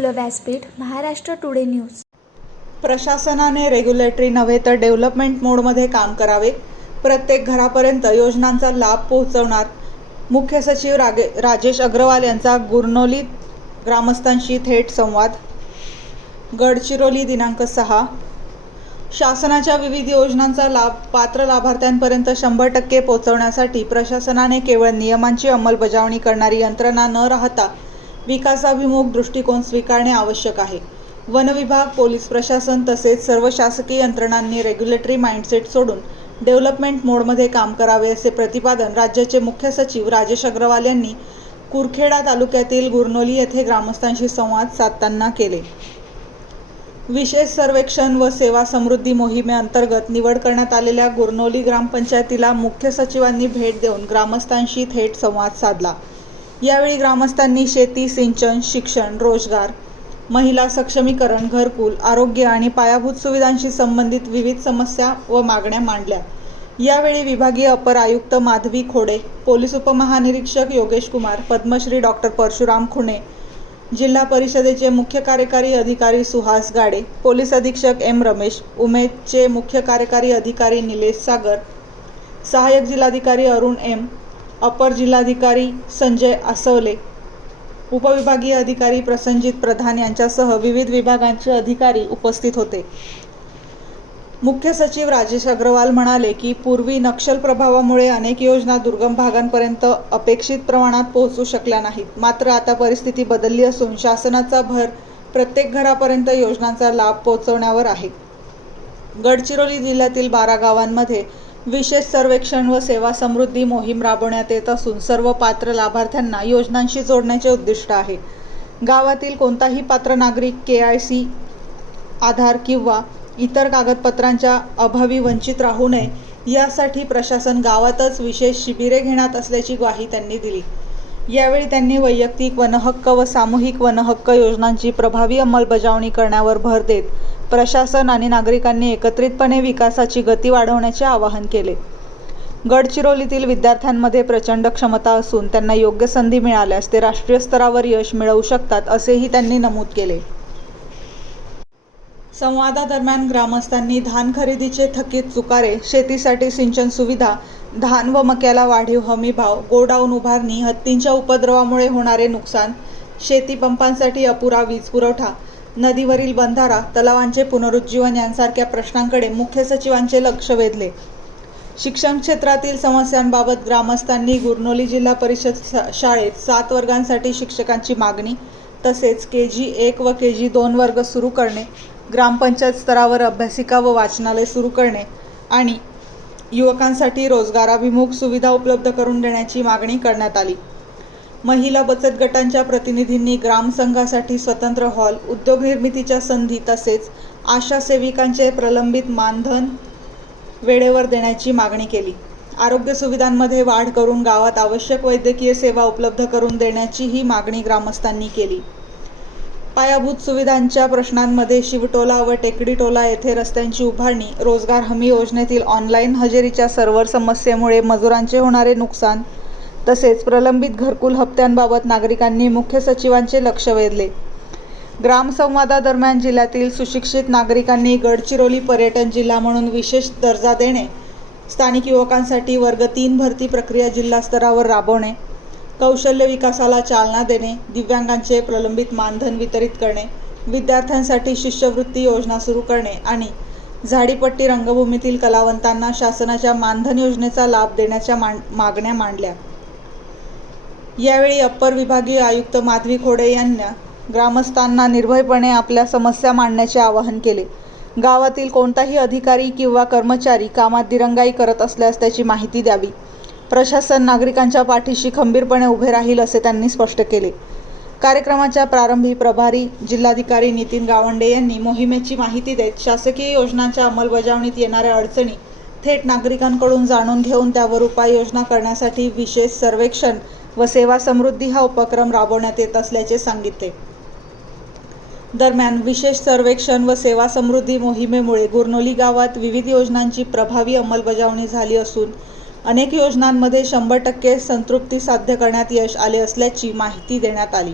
पु ल व्यासपीठ, Maharashtra today news. प्रशासनाने रेग्युलेटरी नव्हे तर डेव्हलपमेंट मोडमध्ये काम करावे. प्रत्येक घरापर्यंत योजनांचा लाभ पोहोचवणार. मुख्य सचिव राजेश अग्रवाल यांचा गुरनोली ग्रामस्थांशी थेट संवाद. गडचिरोली दिनांक 6. शासनाच्या विविध योजनांचा लाभ पात्र लाभार्थ्यांपर्यंत 100% पोहोचवण्यासाठी प्रशासनाने केवळ नियमांची अंमलबजावणी करणारी यंत्रणा न राहता विकासाभिमुख दृष्टिकोन स्वीकारणे आवश्यक आहे. वन विभाग, पोलीस प्रशासन तसेच सर्व शासकीय यंत्रणांनी रेग्युलेटरी माइंडसेट सोडून डेव्हलपमेंट मोडमध्ये काम करावे, असे प्रतिपादन राज्याचे मुख्य सचिव राजेश अग्रवाल यांनी कुरखेडा तालुक्यातील गुरनोली येथे ग्रामस्थांशी संवाद साधताना केले. विशेष सर्वेक्षण व सेवा समृद्धी मोहिमेअंतर्गत निवड करण्यात आलेल्या गुरनोली ग्रामपंचायतीला मुख्य सचिवांनी भेट देऊन ग्रामस्थांशी थेट संवाद साधला. यावेळी ग्रामस्थांनी शेती, सिंचन, शिक्षण, रोजगार, महिला सक्षमीकरण, घरकुल, आरोग्य आणि पायाभूत सुविधांशी संबंधित विविध समस्या व मागण्या मांडल्या. यावेळी विभागीय अपर आयुक्त माधवी खोडे, पोलीस उपमहानिरीक्षक योगेश कुमार, पद्मश्री डॉ. परशुराम खुणे, जिल्हा परिषदेचे मुख्य कार्यकारी अधिकारी सुहास गाडे, पोलीस अधीक्षक एम. रमेश, उमेदचे मुख्य कार्यकारी अधिकारी निलेश सागर, सहाय्यक जिल्हाधिकारी अरुण एम, अपर जिल्हाधिकारी संजय आसवले, उपविभागीय अधिकारी प्रसंजित प्रधान यांच्यासह विविध विभागांचे अधिकारी उपस्थित होते. मुख्य सचिव राजेश अग्रवाल म्हणाले की पूर्वी नक्षल प्रभावामुळे अनेक योजना दुर्गम भागांपर्यंत अपेक्षित प्रमाणात पोहोचू शकल्या नाहीत. मात्र आता परिस्थिती बदलली असून शासनाचा भर प्रत्येक घरापर्यंत योजनांचा लाभ पोहोचवण्यावर आहे. गडचिरोली जिल्ह्यातील 12 गावांमध्ये विशेष सर्वेक्षण व सेवा समृद्धी मोहीम राबवण्यात येत असून सर्व पात्र लाभार्थ्यांना योजनांशी जोडण्याचे उद्दिष्ट आहे. गावातील कोणताही पात्र नागरिक KIC, आधार किंवा इतर कागदपत्रांच्या अभावी वंचित राहू नये, यासाठी प्रशासन गावातच विशेष शिबिरे घेणार असल्याची ग्वाही त्यांनी दिली. यावेळी त्यांनी वैयक्तिक वनहक्क व सामूहिक वनहक्क योजनांची प्रभावी अंमलबजावणी करण्यावर भर देत प्रशासन आणि नागरिकांनी एकत्रितपणे विकासाची गती वाढवण्याचे आवाहन केले. गडचिरोलीतील विद्यार्थ्यांमध्ये प्रचंड क्षमता असून त्यांना योग्य संधी मिळाल्यास ते राष्ट्रीय स्तरावर यश मिळवू शकतात, असेही त्यांनी नमूद केले. संवादादरम्यान ग्रामस्थांनी धान खरेदीचे थकीत चुकारे, शेतीसाठी सिंचन सुविधा, धान व मक्याला वाढीव हमी भाव, गोडाऊन उभारणी, हत्तींच्या उपद्रवामुळे होणारे नुकसान, शेती पंपांसाठी अपुरा वीज पुरवठा, नदीवरील बंधारा, तलावांचे पुनरुज्जीवन यांसारख्या प्रश्नांकडे मुख्य सचिवांचे लक्ष वेधले. शिक्षण क्षेत्रातील समस्यांबाबत ग्रामस्थांनी गुरनोली जिल्हा परिषद शाळेत 7 वर्गांसाठी शिक्षकांची मागणी, तसेच KG 1 व KG 2 वर्ग सुरू करणे, ग्रामपंचायत स्तरावर अभ्यासिका व वाचनालय सुरू करणे आणि युवकांसाठी रोजगाराभिमुख सुविधा उपलब्ध करून देण्याची मागणी करण्यात आली. महिला बचत गटांच्या प्रतिनिधींनी ग्रामसंघासाठी स्वतंत्र हॉल, उद्योग निर्मितीच्या संधी तसेच आशा सेविकांचे प्रलंबित मानधन वेळेवर देण्याची मागणी केली. आरोग्य सुविधांमध्ये वाढ करून गावात आवश्यक वैद्यकीय सेवा उपलब्ध करून देण्याचीही मागणी ग्रामस्थांनी केली. पायाभूत सुविधांच्या प्रश्नांमध्ये शिवटोला व टेकडीटोला येथे रस्त्यांची उभारणी, रोजगार हमी योजनेतील ऑनलाईन हजेरीच्या सर्व्हर समस्येमुळे मजुरांचे होणारे नुकसान तसेच प्रलंबित घरकुल हप्त्यांबाबत नागरिकांनी मुख्य सचिवांचे लक्ष वेधले. ग्रामसंवादादरम्यान जिल्ह्यातील सुशिक्षित नागरिकांनी गडचिरोली पर्यटन जिल्हा म्हणून विशेष दर्जा देणे, स्थानिक युवकांसाठी वर्ग 3 भरती प्रक्रिया जिल्हा स्तरावर राबवणे, कौशल्य विकासाला चालना देणे, दिव्यांगांचे प्रलंबित मानधन वितरित करणे, विद्यार्थ्यांसाठी शिष्यवृत्ती योजना सुरू करणे आणि झाडीपट्टी रंगभूमीतील कलावंतांना शासनाच्या मानधन योजनेचा लाभ देण्याच्या मागण्या मांडल्या. यावेळी अप्पर विभागीय आयुक्त माधवी खोडे यांनी ग्रामस्थांना निर्भयपणे आपल्या समस्या मांडण्याचे आवाहन केले. गावातील कोणताही अधिकारी किंवा कर्मचारी कामात दिरंगाई करत असल्यास त्याची माहिती द्यावी. प्रशासन नागरिकांच्या पाठीशी खंबीरपणे उभे राहील, असे त्यांनी स्पष्ट केले. कार्यक्रमाच्या प्रारंभी प्रभारी जिल्हाधिकारी नितीन गावंडे यांनी मोहिमेची माहिती देत शासकीय योजनांच्या अंमलबजावणीत येणाऱ्या अडचणी थेट नागरिकांकडून जाणून घेऊन त्यावर उपाययोजना करण्यासाठी विशेष सर्वेक्षण व सेवा समृद्धी हा उपक्रम राबवण्यात येत असल्याचे सांगितले. दरम्यान विशेष सर्वेक्षण व सेवा समृद्धी मोहिमेमुळे गुरनोली गावात विविध योजनांची प्रभावी अंमलबजावणी झाली असून अनेक योजनांमध्ये 100% संतृप्ती साध्य करण्यात यश आले असल्याची माहिती देण्यात आली.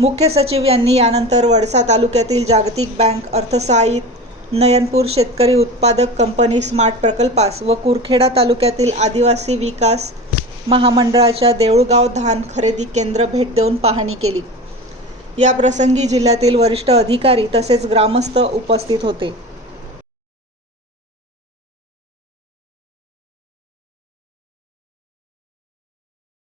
मुख्य सचिव यांनी यानंतर वडसा तालुक्यातील जागतिक बँक अर्थसहाय्यित नयनपूर शेतकरी उत्पादक कंपनी स्मार्ट प्रकल्पास व कुरखेडा तालुक्यातील आदिवासी विकास महामंडळाच्या देऊळगाव धान खरेदी केंद्र भेट देऊन पाहणी केली। या प्रसंगी जिल्ह्यातील वरिष्ठ अधिकारी तसेच ग्रामस्थ उपस्थित होते।